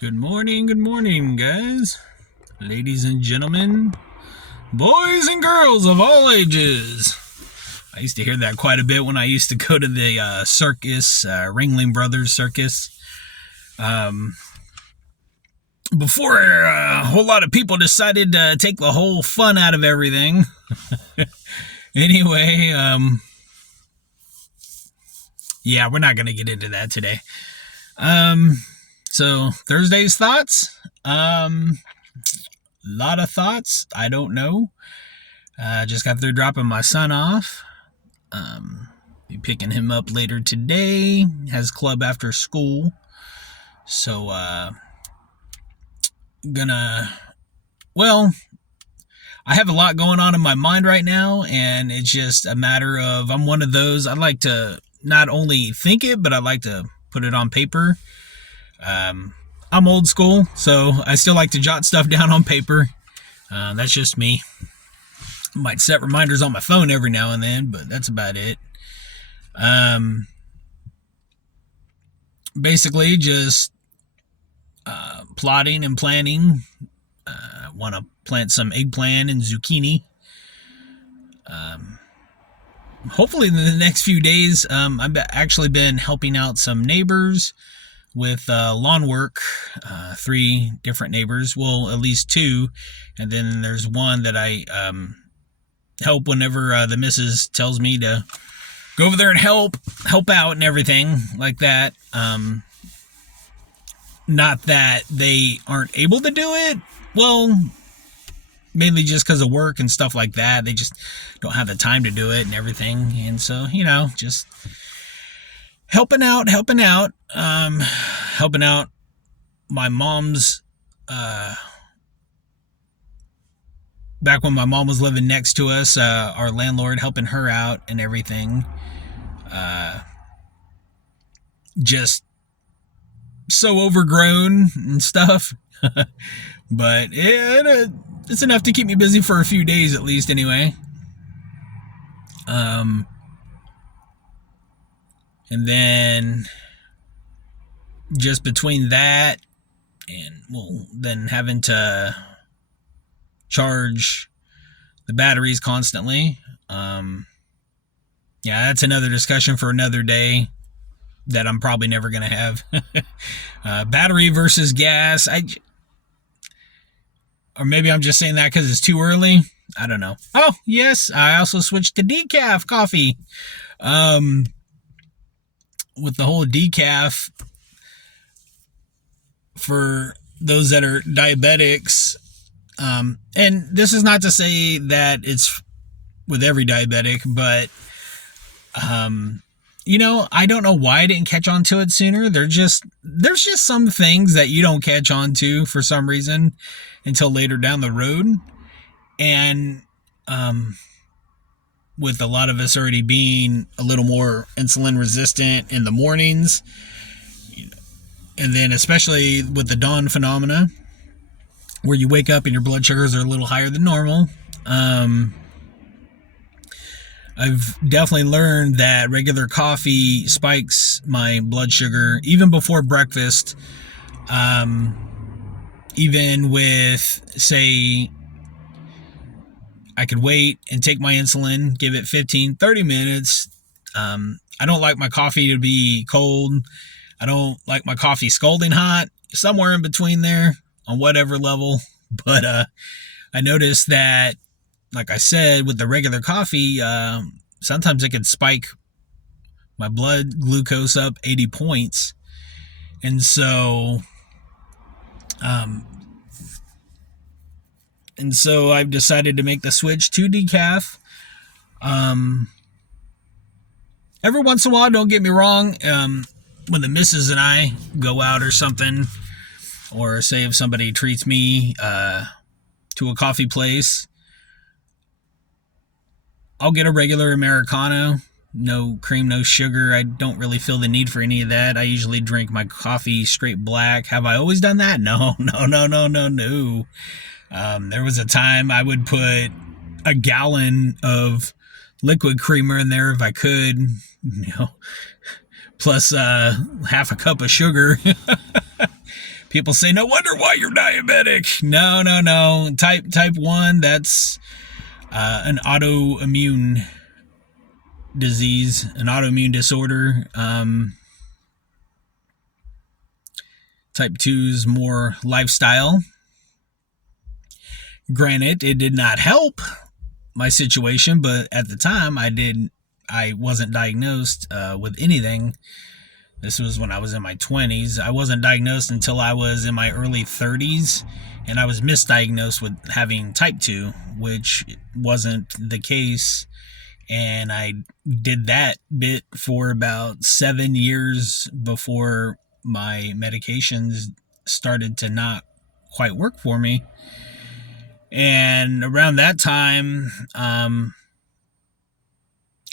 Good morning, guys, ladies and gentlemen, boys and girls of all ages. I used to hear that quite a bit when I used to go to the circus, Ringling Brothers Circus. Before a whole lot of people decided to take the whole fun out of everything. Anyway, yeah, we're not going to get into that today. So Thursday's thoughts, lot of thoughts. I don't know. Just got through dropping my son off. Be picking him up later today. Has club after school. So, I have a lot going on in my mind right now, and it's just a matter of, I'm one of those, I like to not only think it, but I like to put it on paper. I'm old school, so I still like to jot stuff down on paper. That's just me. Might set reminders on my phone every now and then, but that's about it. Basically just plotting and planning. I want to plant some eggplant and zucchini. Hopefully in the next few days. I've actually been helping out some neighbors with lawn work. 3 different neighbors, well, at least 2, and then there's one that I help whenever the missus tells me to go over there and help out and everything like that. Not that they aren't able to do it, well, mainly just because of work and stuff like that. They just don't have the time to do it and everything, and so, just helping out my mom's, back when my mom was living next to us, our landlord, helping her out and everything. Just so overgrown and stuff. But it's enough to keep me busy for a few days at least anyway. And then just between that and, well, then having to charge the batteries constantly. Yeah, that's another discussion for another day that I'm probably never going to have. Battery versus gas. Or maybe I'm just saying that because it's too early. I don't know. Oh, yes, I also switched to decaf coffee. With the whole decaf, for those that are diabetics, and this is not to say that it's with every diabetic, but I don't know why I didn't catch on to it sooner. There's just some things that you don't catch on to for some reason until later down the road. And with a lot of us already being a little more insulin resistant in the mornings, and then especially with the dawn phenomena, where you wake up and your blood sugars are a little higher than normal. I've definitely learned that regular coffee spikes my blood sugar even before breakfast. Even with, say, I could wait and take my insulin, give it 15-30 minutes. I don't like my coffee to be cold. I don't like my coffee scalding hot. Somewhere in between there on whatever level. But I noticed that, like I said, with the regular coffee, sometimes it could spike my blood glucose up 80 points. And so I've decided to make the switch to decaf. Every once in a while, don't get me wrong, when the missus and I go out or something, or say if somebody treats me to a coffee place, I'll get a regular Americano. No cream, no sugar. I don't really feel the need for any of that. I usually drink my coffee straight black. Have I always done that? No. There was a time I would put a gallon of liquid creamer in there if I could, plus half a cup of sugar. People say, no wonder why you're diabetic. No, no, no. Type 1, that's an autoimmune disease, an autoimmune disorder. Type 2 is more lifestyle. Granted, it did not help my situation, but at the time I wasn't diagnosed with anything. This was when I was in my 20s. I wasn't diagnosed until I was in my early 30s, and I was misdiagnosed with having type 2, which wasn't the case. And I did that bit for about 7 years before my medications started to not quite work for me. And around that time,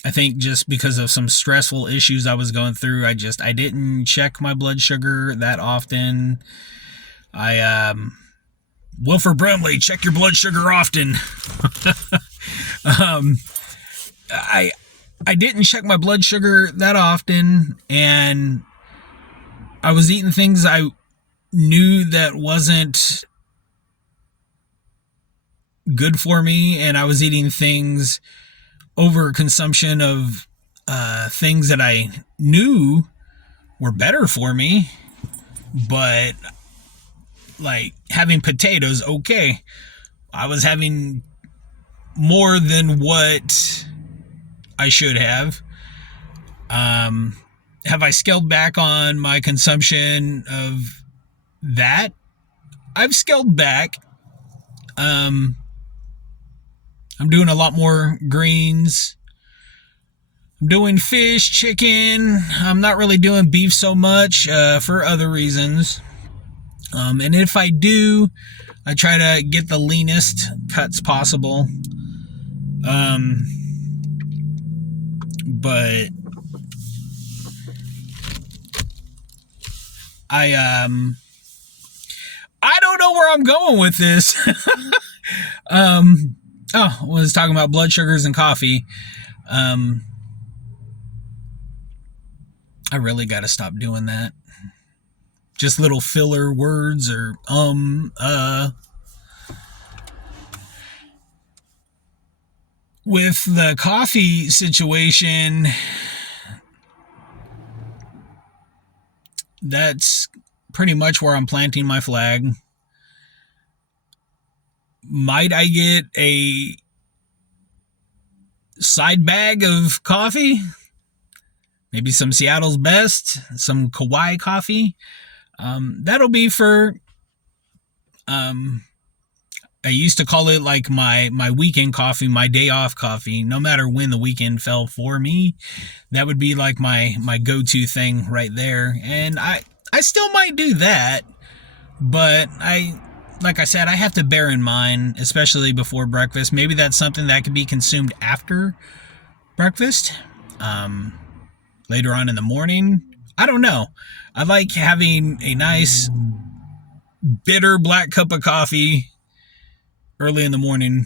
I think just because of some stressful issues I was going through, I didn't check my blood sugar that often. Wilford Brimley, check your blood sugar often. I didn't check my blood sugar that often, and I was eating things I knew that wasn't good for me, and I was eating things, overconsumption of things that I knew were better for me, but like having potatoes, okay. I was having more than what I should have. Have I scaled back on my consumption of that? I've scaled back. I'm doing a lot more greens. I'm doing fish, chicken. I'm not really doing beef so much for other reasons. And if I do, I try to get the leanest cuts possible. But I don't know where I'm going with this. I was talking about blood sugars and coffee. I really got to stop doing that. Just little filler words or With the coffee situation, that's pretty much where I'm planting my flag. Might I get a side bag of coffee? Maybe some Seattle's Best, some Kauai coffee. That'll be for, I used to call it like my weekend coffee, my day off coffee. No matter when the weekend fell for me, that would be like my go-to thing right there. And I still might do that, but like I said, I have to bear in mind, especially before breakfast, maybe that's something that could be consumed after breakfast, later on in the morning. I don't know. I like having a nice bitter black cup of coffee early in the morning.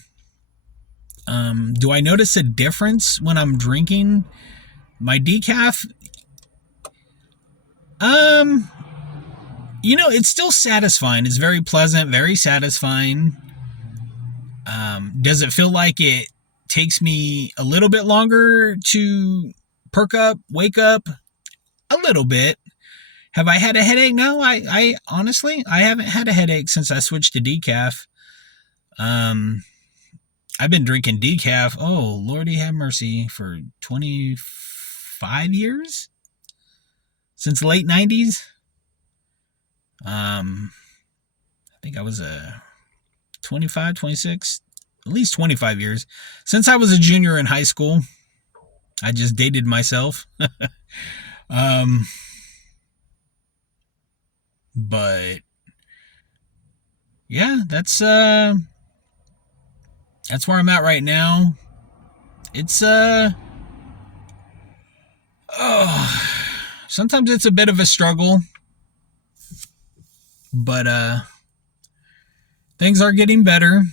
Do I notice a difference when I'm drinking my decaf? It's still satisfying. It's very pleasant, very satisfying. Does it feel like it takes me a little bit longer to perk up, wake up? A little bit. Have I had a headache? No, I honestly, I haven't had a headache since I switched to decaf. I've been drinking decaf, oh, Lordy have mercy, for 25 years? Since the late 90s? I think I was 25, 26, at least 25 years. Since I was a junior in high school. I just dated myself. But yeah, that's where I'm at right now. It's sometimes it's a bit of a struggle, but things are getting better.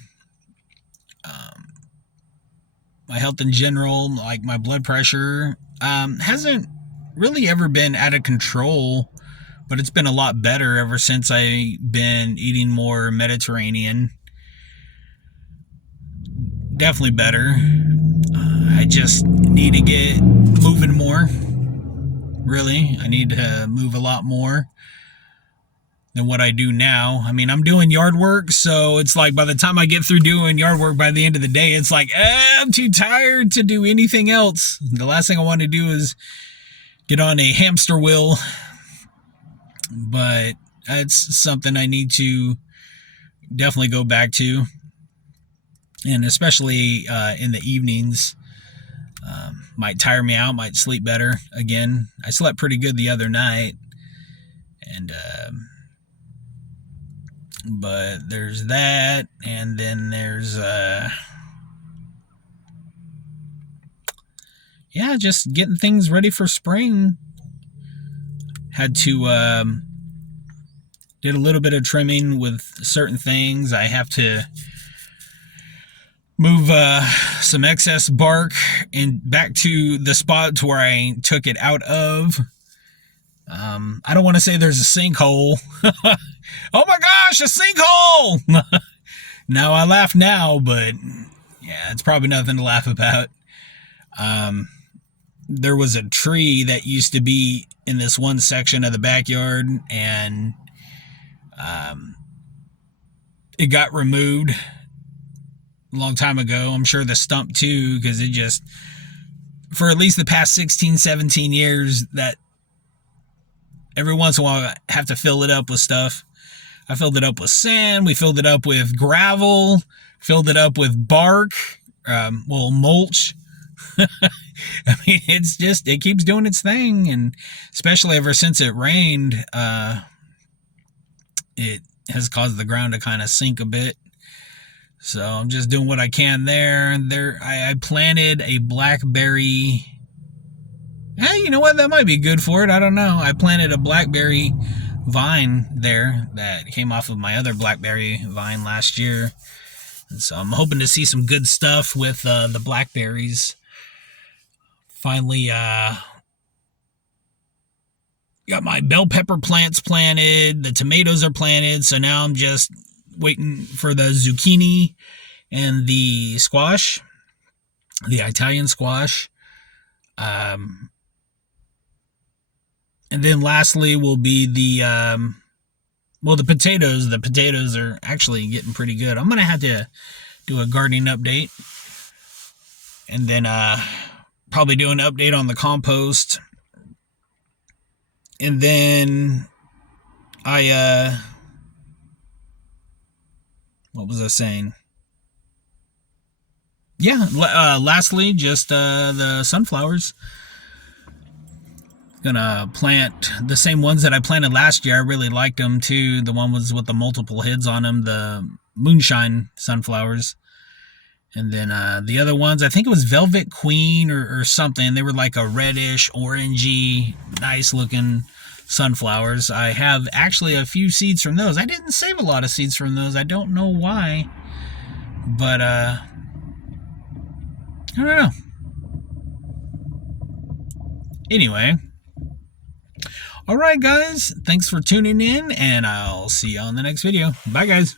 My health in general, like my blood pressure, hasn't really ever been out of control but it's been a lot better ever since I've been eating more Mediterranean. Definitely better. I just need to get moving more. Really, I need to move a lot more than what I do now. I mean, I'm doing yard work, so it's like by the time I get through doing yard work by the end of the day, it's like, I'm too tired to do anything else. The last thing I want to do is get on a hamster wheel, but it's something I need to definitely go back to, and especially in the evenings. Might tire me out, might sleep better again. I slept pretty good the other night, and but there's that, and then there's yeah, just getting things ready for spring. Had to did a little bit of trimming with certain things. I have to move some excess bark back to the spot to where I took it out of. I don't want to say there's a sinkhole. Oh my gosh, a sinkhole! Now I laugh now, but yeah, it's probably nothing to laugh about. There was a tree that used to be in this one section of the backyard, and it got removed a long time ago. I'm sure the stump too, because it just, for at least the past 16, 17 years, that every once in a while I have to fill it up with stuff. I filled it up with sand, we filled it up with gravel, filled it up with bark, mulch. I mean, it's just, it keeps doing its thing, and especially ever since it rained, it has caused the ground to kind of sink a bit. So I'm just doing what I can there. I planted a blackberry. Hey, you know what? That might be good for it. I don't know. I planted a blackberry vine there that came off of my other blackberry vine last year. And so I'm hoping to see some good stuff with the blackberries. Finally, got my bell pepper plants planted. The tomatoes are planted. So now I'm just waiting for the zucchini and the squash, the Italian squash. And then lastly will be the potatoes. The potatoes are actually getting pretty good. I'm going to have to do a gardening update, and then probably do an update on the compost. And then what was I saying? Yeah, lastly, just the sunflowers. Gonna plant the same ones that I planted last year. I really liked them too. The one was with the multiple heads on them, the moonshine sunflowers. And then the other ones, I think it was Velvet Queen or something. They were like a reddish, orangey, nice looking sunflowers. I have actually a few seeds from those. I didn't save a lot of seeds from those. I don't know why, but I don't know. Anyway, all right, guys, thanks for tuning in, and I'll see you on the next video. Bye, guys.